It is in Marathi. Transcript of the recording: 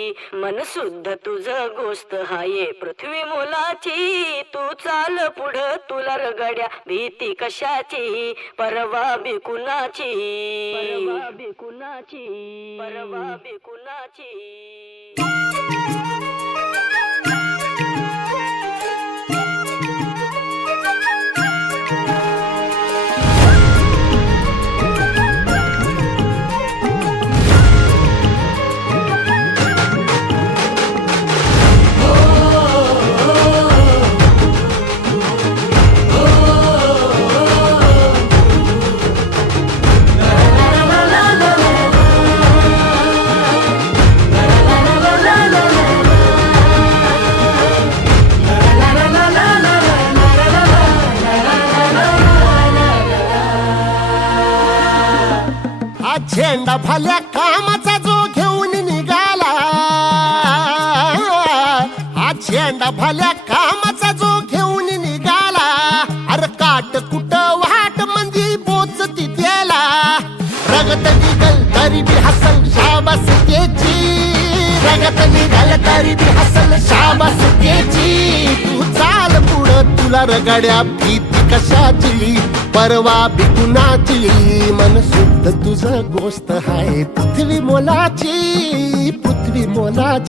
मन शुद्ध तुझ गोष्ट हाये पृथ्वी मोलाची. तू चाल पुढं तुला रगड्या भीती कशाची. परवा बिकुनाची, परवा बिकुनाची, परवा बिकुनाची. झेंडा भल्या कामाचा जो घेऊन निघाला. हा झेंडा भल्या कामाचा जो घेऊन निघाला. अरे काट कुट वाट म्हणजे पोचती त्याला. रगत निघल तरी बी हसल शाबास त्याची. रगत निघल तरी बी हसल शाबास त्याची. तू चाल पुढं तुला रगड्या भीती कशाची. परवा बिकुनाची. मन शुद्ध तुझ गोष्ट हाय पृथ्वी मोलाची, पृथ्वी मोलाची.